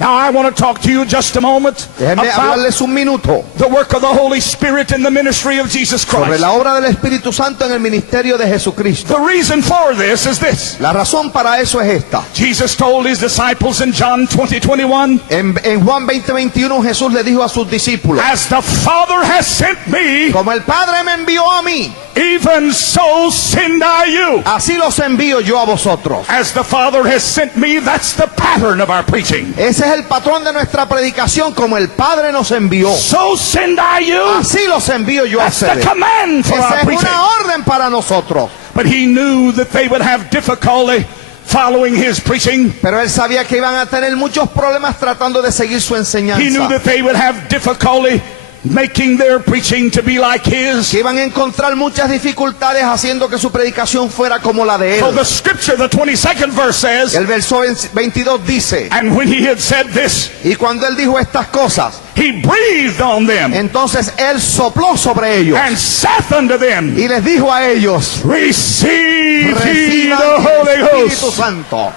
Now I want to talk to you just a moment Déjenme about hablarles un minuto the work of the Holy Spirit in the ministry of Jesus sobre Christ. la obra del Espíritu Santo en el ministerio de Jesucristo. The reason for this is this. La razón para eso es esta. Jesus told his disciples in John 20:21, En Juan 20:21 Jesús le dijo a sus discípulos: as the Father has sent me, como el Padre me envió a mí, even so send I you. así los envío yo a vosotros. As the Father has sent me, that's the pattern of our preaching. Ese es el patrón de nuestra predicación, como el Padre nos envió, So send I you. así los envío yo a That's the ustedes. command for Esa our es preaching. una orden para nosotros. But he knew that they would have difficulty following his preaching. Pero él sabía que iban a tener muchos problemas tratando de seguir su He knew enseñanza, that they would have difficulty making their preaching to be like his. que iban a encontrar muchas dificultades haciendo que su predicación fuera como la de So él. the scripture, the 22nd verse says, El verso 22 dice: and when he had said this, y cuando él dijo estas cosas, he breathed on them entonces él sopló sobre ellos and saith unto them, y les dijo a ellos: receive ye reciban the el Holy Espíritu Ghost. Santo.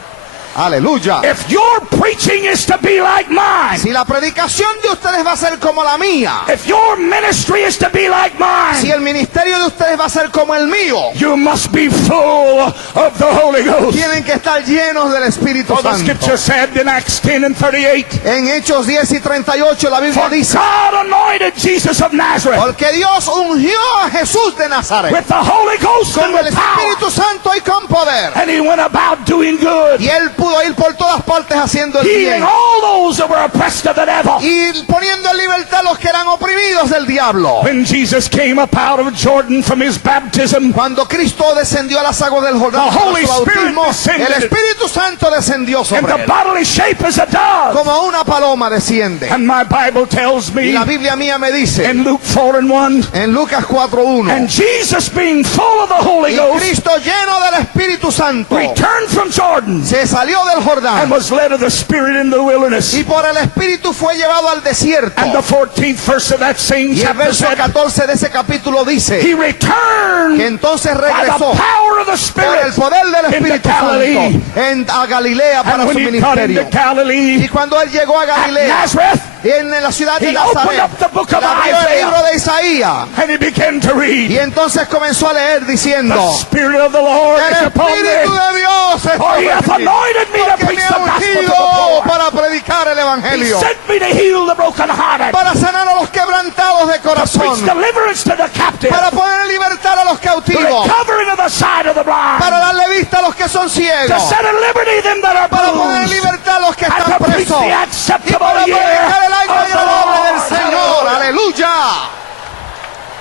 Aleluya. If your preaching is to be like mine, Si la predicación de ustedes va a ser como la mía, if your ministry is to be like si mine, el ministerio de ustedes va a ser como el mío, you must be full of the Holy Ghost. tienen que estar llenos del Espíritu For the Santo. scripture said in Acts 10 and 38, En Hechos 10 y 38 la Biblia for dice: God anointed Jesus of Nazareth porque Dios ungió a Jesús de Nazaret with the Holy Ghost and con el with power, Espíritu Santo y con poder, and he went about doing good, y él pudo ir por todas partes haciendo el healing bien all those that were oppressed of the devil. y poniendo en libertad a los que eran oprimidos del diablo. When Jesus came up out of Jordan from his baptism, Cuando Cristo descendió a las aguas del Jordán The para Holy su bautismo, Spirit descended. el Espíritu Santo descendió in sobre the él bodily shape as a dove. como una paloma desciende. And my Bible tells Y me la Biblia mía me dice in Luke 4 and 1, en Lucas 4:1: and Jesus being full of the Holy y Ghost Cristo lleno del Espíritu Santo returned from Jordan se salió del and Jordán was led of the Spirit in the wilderness. y por el Espíritu fue llevado al desierto. And the 14th verse of that same Y el chapter verso said, 14 de ese capítulo dice he returned que entonces by the regresó power of the por Spirit el poder del into Espíritu Galilee. Santo a Galilea para And su when he got into ministerio. Galilee Y cuando él llegó a at Galilea, Nazareth, en la ciudad de he opened Nazaret, up the book of él abrió el Isaiah. libro de Isaías and he began to read, y entonces comenzó a leer the diciendo: Spirit of the Lord el is upon Espíritu me, de Dios está for he hath sobre mí, anointed me to porque preach me the ha gospel to the ungido poor. para predicar el He Evangelio, sent me to heal the brokenhearted, para sanar a los quebrantados de to preach corazón, deliverance to the captive, para poner en libertad a los the cautivos, recovering of the sight of the blind, para darle vista a los que son to ciegos, set at liberty them that are para poner en bruised, libertad a los que and están to preach presos, the y acceptable para year predicar el año of the agradable del Lord. Señor. Aleluya.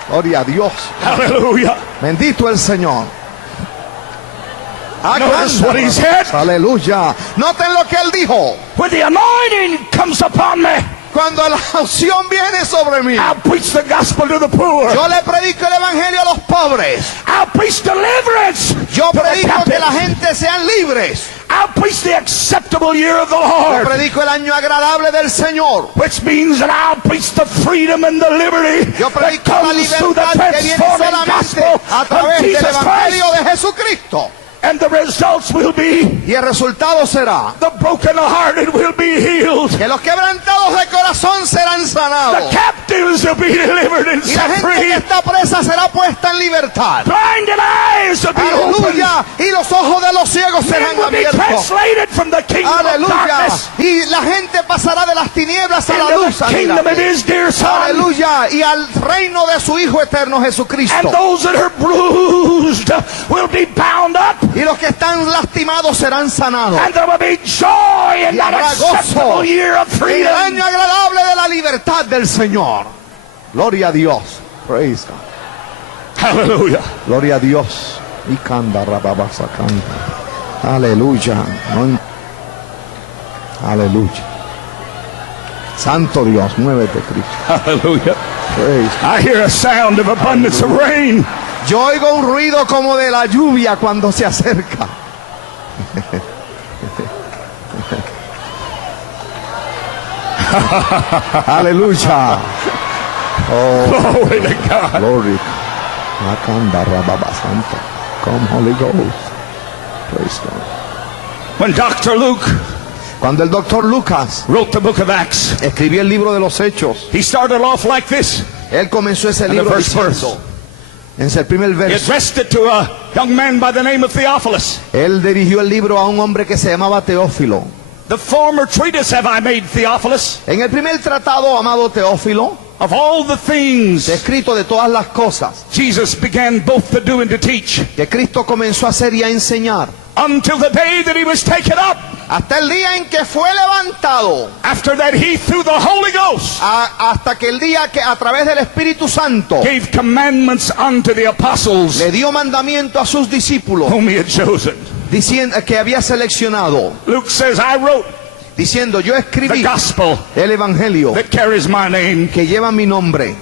Gloria a Dios. Hallelujah. Bendito el Señor. Notice what he said. Aleluya. Noten lo que él dijo: When the anointing comes upon me, cuando la unción viene sobre mí, I'll preach the gospel to the poor. yo le predico el evangelio a los pobres. I'll preach deliverance Yo to the predico que la captives. gente sean libres. I'll preach the acceptable year of the Yo Lord, predico el año agradable del Señor. which means that I'll preach the freedom and the liberty Yo that predico la comes through the libertad que viene transforming solamente gospel a of través del Jesus evangelio Christ. de Jesucristo. And the results will be Y el resultado será the brokenhearted will be healed, que los quebrantados de corazón serán the sanados captives will be delivered and y la set gente que free, está presa será puesta en libertad. blinded eyes will be opened, Aleluya. Y los ojos de los ciegos men serán will be abiertos. translated from the kingdom of Aleluya. darkness Y la gente pasará de las tinieblas a la into luz the kingdom of admirable. his dear Son. Aleluya. Y al reino de su Hijo eterno And Jesucristo. those that are bruised will be bound up, Y los que están lastimados serán sanados. and there will be joy in Y that habrá acceptable gozo year of en el freedom. año agradable de la libertad del Señor. Gloria a Dios. Praise God. Hallelujah. Gloria a Dios. Y canta rababasa canta. Aleluya. Aleluya. Santo Dios, muévete, Cristo. Hallelujah. Praise God. I hear a sound of abundance of rain. Yo oigo un ruido como de la lluvia cuando se acerca. Aleluya. Oh, Glory to God. glory. Akanda rababa santa. Come, Holy Ghost. Praise God. When Dr. Luke Cuando el doctor Lucas wrote the book of Acts, escribió el libro de los Hechos, he started off like this. él comenzó ese And the libro first diciendo, en el primer He verso, addressed it to a young man by the name of Theophilus. él dirigió el libro a un hombre que se llamaba Teófilo. The former treatise have I made, Theophilus, En el primer tratado, amado Teófilo, of all the things descrito de todas las cosas Jesus began both to do and to teach, que Cristo comenzó a hacer y a enseñar, until the day that he was taken up. hasta el día en que fue levantado, After that, he, through the Holy Ghost, hasta que el día que a través del Espíritu Santo gave commandments unto the apostles le dio mandamiento a sus discípulos, whom he had chosen. diciendo que había seleccionado, Luke says, I wrote diciendo, yo the escribí gospel el Evangelio that carries my name. que lleva mi nombre.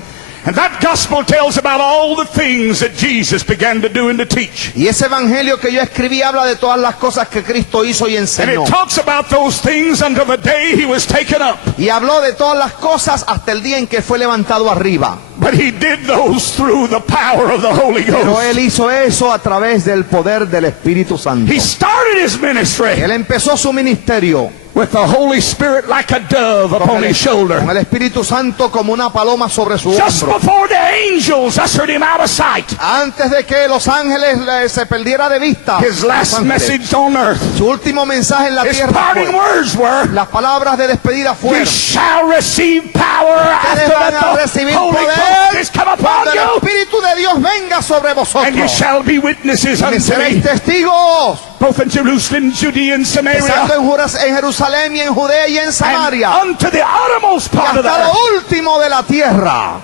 And that gospel tells about all the things that Jesus began to do and to teach. Y ese Evangelio que yo escribí habla de todas las cosas que Cristo hizo y And enseñó. it talks about those things until the day he was taken up. Y habló de todas las cosas hasta el día en que fue levantado arriba. But he did those through the power of the Holy Pero Ghost. él hizo eso a través del poder del Espíritu Santo. He started his ministry Él empezó su ministerio with the Holy Spirit like a dove upon his con shoulder. el Espíritu Santo como una paloma sobre su Just hombro. before the angels ushered him out of sight. Antes de que los ángeles se perdiera de vista, His last los ángeles, message on earth, su último mensaje en la his tierra parting fue, words were, las palabras de despedida "You fueron: shall receive power ustedes after van a that the recibir Holy Ghost poder is come upon cuando el you, Espíritu de Dios venga sobre and you vosotros. shall be witnesses Y me unto seréis me, testigos, both in Jerusalem, Judea, and empezando Samaria, en Jerusalén y en Judea y en and Samaria, unto the uttermost y part of the hasta earth." lo último de la tierra.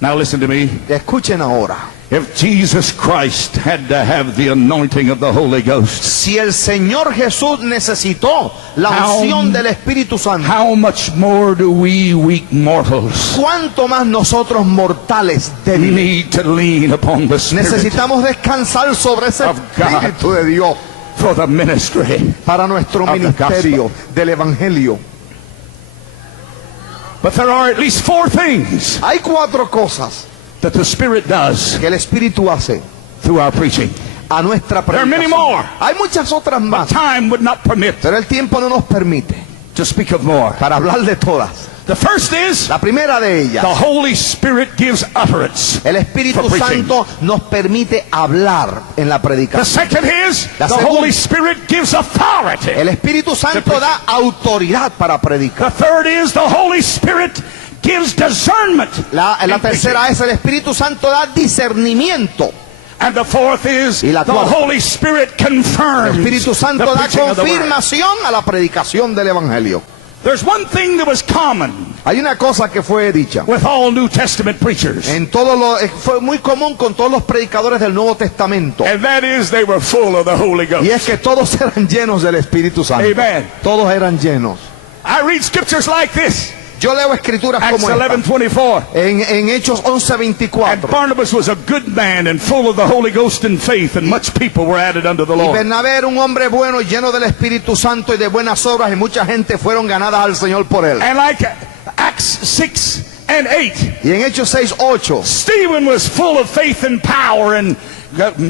Now listen to me. Escuchen ahora. If Jesus Christ had to have the anointing of the Holy Ghost, Si el Señor Jesús necesitó la unción del Espíritu Santo, how much more do we weak mortals ¿cuánto más nosotros mortales débiles need to lean upon the Spirit necesitamos descansar sobre ese of God Espíritu de Dios for the ministry? para nuestro of the ministerio del Evangelio? But there are at least four things Hay 4 cosas that the Spirit does que el Espíritu hace through our preaching. a nuestra There are many more. predicación. Hay muchas otras más, Time would not permit pero el tiempo no nos permite to speak of more. para hablar de todas. The first is La primera de ellas, the Holy Spirit gives utterance. el Espíritu for preaching. Santo nos permite hablar en la The predicación. second is La the segunda. Holy Spirit gives authority. El Espíritu Santo da autoridad para predicar. The third is the Holy Spirit gives discernment. La in tercera es el Espíritu Santo da discernimiento. preaching. And the fourth is Y la the cuarta. Holy Spirit El confirms Espíritu Santo the da preaching of the word. confirmación a la predicación del Evangelio. There's one thing that was common Hay una cosa que fue dicha. with all New Testament preachers, En fue muy común con todos los predicadores del Nuevo Testamento. and that is they were full of the Holy Ghost. Y es que todos eran llenos del Espíritu Santo. Amen. Todos eran llenos. I read scriptures like this. Yo leo escrituras Acts como esta. 11:24. En Hechos And 11:24. Barnabas was a good man and full of the Holy Ghost and faith, and much people were added unto the Y Lord. Bernabé era un hombre bueno y lleno del Espíritu Santo y de buenas obras, y mucha gente fueron ganadas al Señor por él. And like Acts 6 and 8, Y en Hechos 6:8, Stephen was full of faith and power, and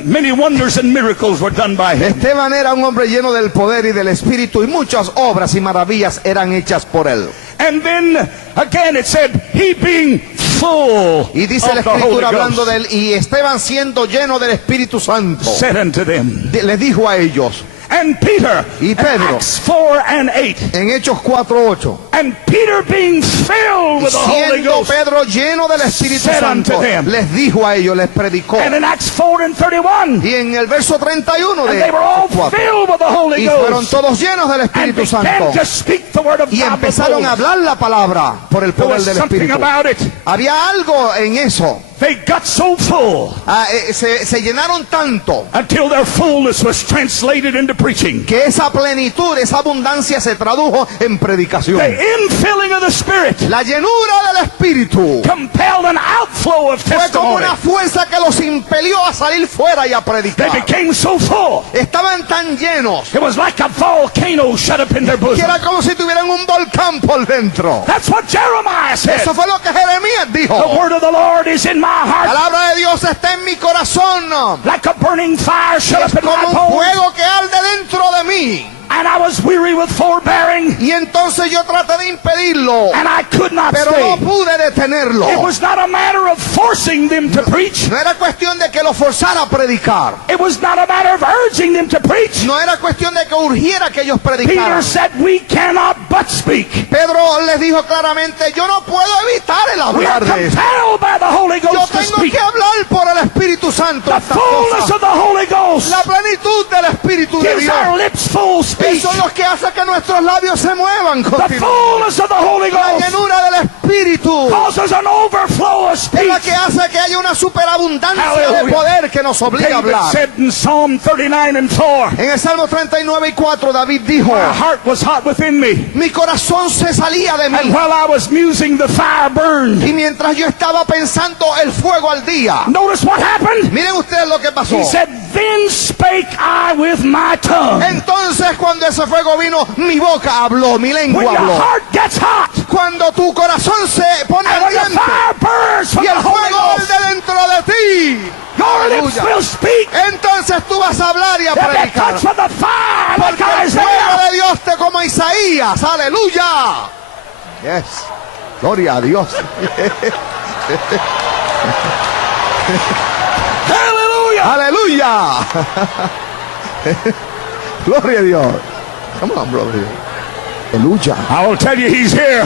many wonders and miracles were done by him. Esteban era un hombre lleno del poder y del Espíritu, y muchas obras y maravillas eran hechas por él. And then again it said, he being full Y dice la of the Holy Escritura hablando Ghost, de él, y Esteban siendo lleno del Espíritu Santo, said unto them. les dijo a ellos, And Peter, Y in Pedro. Acts 4 and 8, en Hechos 4:8, and Peter being filled with the Holy siendo Ghost, Pedro lleno del Espíritu said unto Santo, them. les dijo a ellos, les predicó. and in Acts 4 and 31, Y en el verso 31 and de they were all 4, filled with the Holy y fueron Ghost, todos llenos del and Espíritu began Santo, to speak the word of y God with empezaron a boldness. hablar la palabra por el There poder was del something Espíritu. about it. Había algo en eso. They got so full Se llenaron tanto until their fullness was translated into preaching. que esa plenitud, esa abundancia se tradujo en predicación. The infilling of the Spirit La llenura del Espíritu compelled an outflow of fue como testimony. una fuerza que los impelió a salir fuera y a They predicar. became so full. Estaban tan llenos It was like a volcano shut up in their que bosom. era como si tuvieran un volcán por dentro. That's what Jeremiah said. Eso fue lo que Jeremías The dijo. word of the Lord is in my La heart, palabra de Dios está en mi corazón. like a burning fire shut Es up in como my un bones. fuego que arde dentro de mí. And I was weary with forbearing, Y entonces yo traté de impedirlo, and I could not pero no stay. pude detenerlo. It was not a matter of forcing them to preach. No era cuestión de que lo forzara a predicar. It was not a matter of urging them to preach. No era cuestión de que urgiera que ellos Peter predicaran. said, we cannot but speak. Pedro les dijo claramente, yo no puedo evitar el We are hablar de eso. compelled by the Holy Yo Ghost to tengo speak. que hablar por el Espíritu Santo The estas fullness cosas. of the Holy Ghost La plenitud del Espíritu de gives Dios. our lips full speech. Eso es lo que hace que nuestros labios se muevan The continuamente. fullness of the Holy La Ghost llenura del Espíritu causes an overflow of es la speech. que hace que haya una superabundancia de Hallelujah. poder que nos obliga a David hablar. said in Psalm 39 and 4, En el Salmo 39 y 4 David dijo, my heart was hot within me, mi corazón se salía de and mí. while I was musing, the fire burned. Y mientras yo estaba pensando, el fuego al día. Notice what happened? Miren ustedes lo que pasó. He said, then spake I with my tongue. Entonces cuando ese fuego vino, mi boca habló, mi When lengua your habló. heart gets hot, Cuando tu corazón se pone and when the ardiente fire burns from y the el Holy fuego Ghost, arde dentro de ti, your lips aleluya, will speak. entonces tú vas a hablar y a If you're predicar. touched with the fire, like Porque el fuego Isaiah, de Dios te como Isaías, aleluya. Yes, gloria a Dios. hallelujah. Aleluya. Gloria a Dios. Come on, brother. Aleluya. I will tell you, he's here.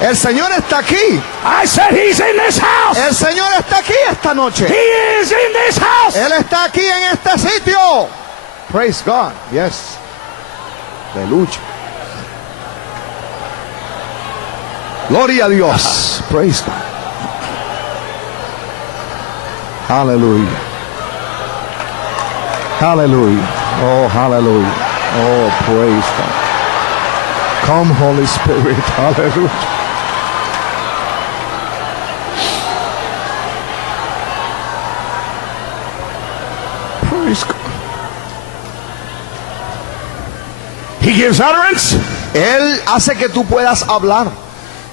El Señor está aquí. I said he's in this house. El Señor está aquí esta noche. He is in this house. Él está aquí en este sitio. Praise God. Yes. Aleluya. Gloria a Dios. Praise God. Hallelujah. Hallelujah. Oh, hallelujah. Oh, praise God. Come, Holy Spirit. Hallelujah. Praise God. He gives utterance Él hace que tú puedas hablar,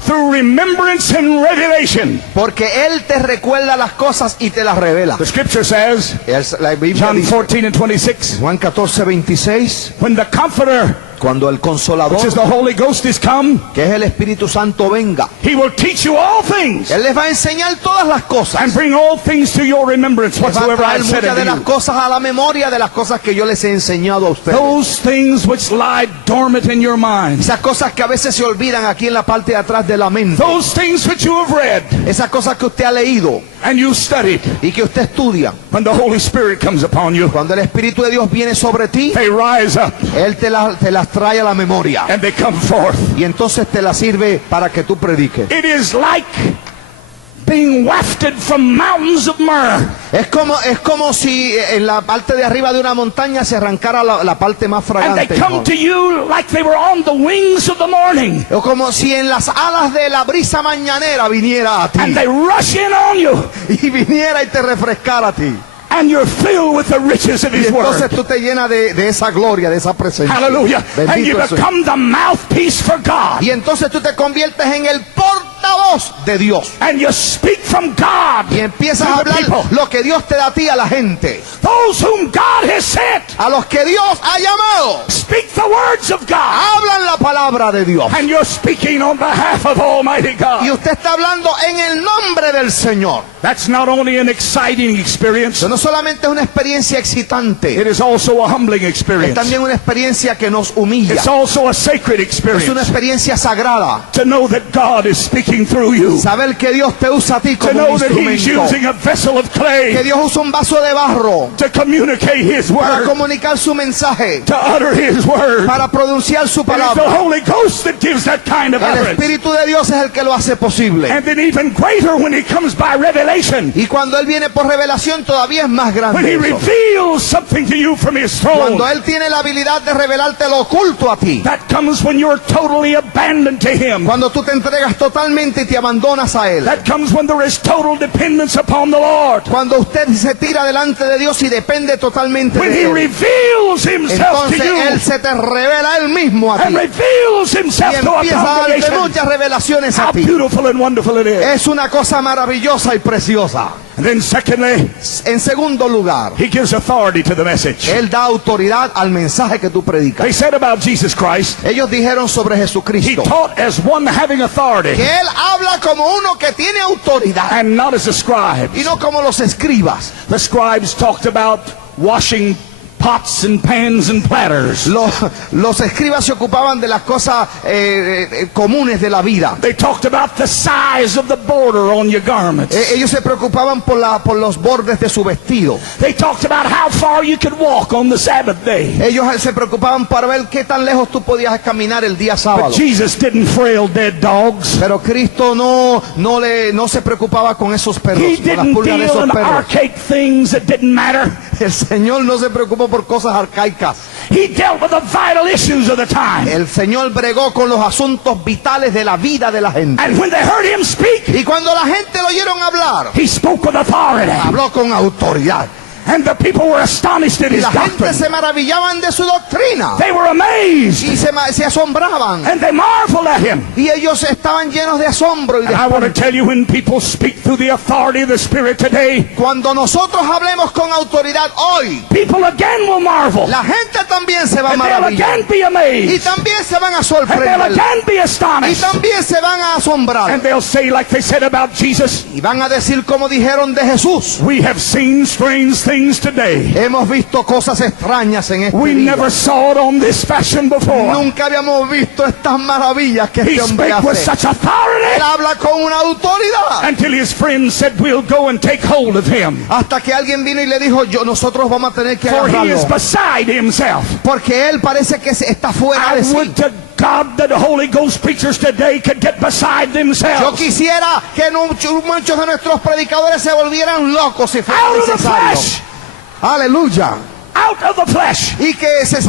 through remembrance and revelation. porque Él te recuerda las cosas y te las revela. The scripture says, La Biblia John dice, 14 and 26, Juan 14:26, when the Comforter, cuando el which Consolador, is the Holy Ghost, is come, que es el Espíritu Santo, venga, he will teach you all things Él les va a enseñar todas las cosas. and bring all things to your remembrance Les va a whatsoever I traer have said muchas de unto las you. cosas a la memoria de las cosas que yo les he enseñado a ustedes. Those things which lie dormant in your mind. Esas cosas que a veces se olvidan aquí en la parte de atrás de la mente. Those things which you have read Esas cosas que usted ha leído and you studied. y que usted estudia. When the Holy Spirit comes upon you, Cuando el Espíritu de Dios viene sobre ti, they rise up Él te las trae a la memoria. and they come forth. Y entonces te las sirve para que tú prediques. It is like being wafted from mountains of myrrh. Es como si en la parte de arriba de una montaña se arrancara la parte más And they fragante. come to you like they were on the wings of the morning. O como si en las alas de la brisa mañanera viniera a ti. And they rush in on you. Y viniera y te refrescara a ti. And you're filled with the riches of Y His entonces Word. tú te llenas de esa gloria, de esa presencia. Hallelujah. And you Bendito sea. become the mouthpiece for God. Y entonces tú te conviertes en el portavoz de Dios. And you speak from God Y empiezas to a the hablar people. lo que Dios te da a ti, a la gente. Those whom God has sent A los que Dios ha llamado. speak the words of God. Hablan la palabra de Dios. And you're speaking on behalf of Almighty Y God. usted está hablando en el nombre del Señor. That's not only an exciting experience, Eso no solamente es una experiencia excitante, it is also a humbling es experience. también una experiencia que nos humilla. It's also a sacred Es experience una experiencia sagrada. to know that God is speaking through you, Saber que Dios te usa a ti to como un know that He's instrumento. using a vessel of Que clay Dios usa un vaso de barro to communicate His para word, comunicar su mensaje, to utter His word. para pronunciar su It is the palabra. Holy Ghost that gives that kind of El utterance. Espíritu de Dios es el que lo hace posible. And then even greater when He comes by revelation, Y cuando Él viene por revelación todavía es más when He grande eso. reveals something to you from His throne. Cuando Él tiene la habilidad de revelarte lo oculto a ti. That comes when you're totally abandoned to Him. Cuando tú te entregas totalmente y te abandonas a Él. That comes when there is total dependence upon the Lord. Cuando usted se tira delante de Dios y depende totalmente When de He Él. reveals Himself to Entonces you Él se te revela Él mismo a ti. and reveals Y Himself to a empieza a darte congregation. muchas revelaciones a How ti. beautiful and wonderful it is. Es una cosa maravillosa y preciosa. And then secondly, En segundo lugar, he gives authority to the message. Él da autoridad al mensaje que tú predicas. They said about Jesus Christ, Ellos dijeron sobre he Jesucristo taught as one having authority que Él habla como uno que tiene autoridad and not as the scribes. y no como los escribas. The scribes talked about washing pots and pans and platters. Los escribas se ocupaban de las cosas comunes de la vida. They talked about the size of the border on your garments. Ellos se preocupaban por los bordes de su vestido. They talked about how far you could walk on the Sabbath day. Ellos se preocupaban para ver qué tan lejos tú podías caminar el día But sábado. Jesus didn't frail dead dogs. Pero Cristo no se preocupaba con esos perros, He con las didn't pulgas de deal esos in perros. archaic things that didn't matter. El Señor no se preocupó por cosas arcaicas. He dealt with the vital issues of the time. El Señor bregó con los asuntos vitales de la vida de la gente. And when they heard him speak, Y cuando la gente lo oyeron hablar, he spoke with authority. habló con autoridad. And the people were astonished at Y his la gente doctrine. se maravillaban de su doctrina. They were amazed. Y se asombraban. And they marveled at him. Y ellos estaban llenos de asombro y de And I want to espanto. tell you, when people speak through the authority of the Spirit today, Cuando nosotros hablemos con autoridad hoy, people again will marvel. la gente también se va a And they'll maravillar. again be Y amazed. también se van a And they'll sorprender. again be Y astonished. también se van a asombrar. And they'll say, like they said about Jesus, Y van a decir como dijeron de Jesús. we have seen strange things today. Hemos visto cosas extrañas en este We día. never saw it on this fashion before. Nunca habíamos visto estas maravillas que He este hombre spake with hace. such authority Él habla con una autoridad. until his friends said, we'll go and take hold of him. Hasta que alguien vino y le dijo, nosotros vamos a tener que For he agarrarlo. is beside himself. Porque él parece que está fuera I de sí. would to God that the Holy Ghost preachers today could get beside Yo themselves. quisiera que muchos de nuestros predicadores se volvieran locos si fuera Out of the necesario. flesh. Aleluya. Out of the flesh Y que se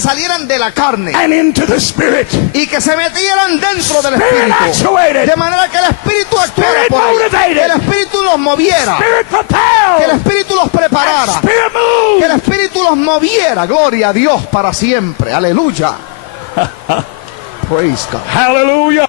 salieran de la carne. and into the Spirit. Y que se metieran dentro del Spirit Espíritu. actuated. De manera que el Espíritu actuara Spirit por ahí. motivated. Que el Espíritu los moviera. Spirit Que el propelled. Espíritu los preparara. Spirit Que el moved. Espíritu los moviera. Gloria a Dios para siempre. Aleluya. Praise God. Hallelujah.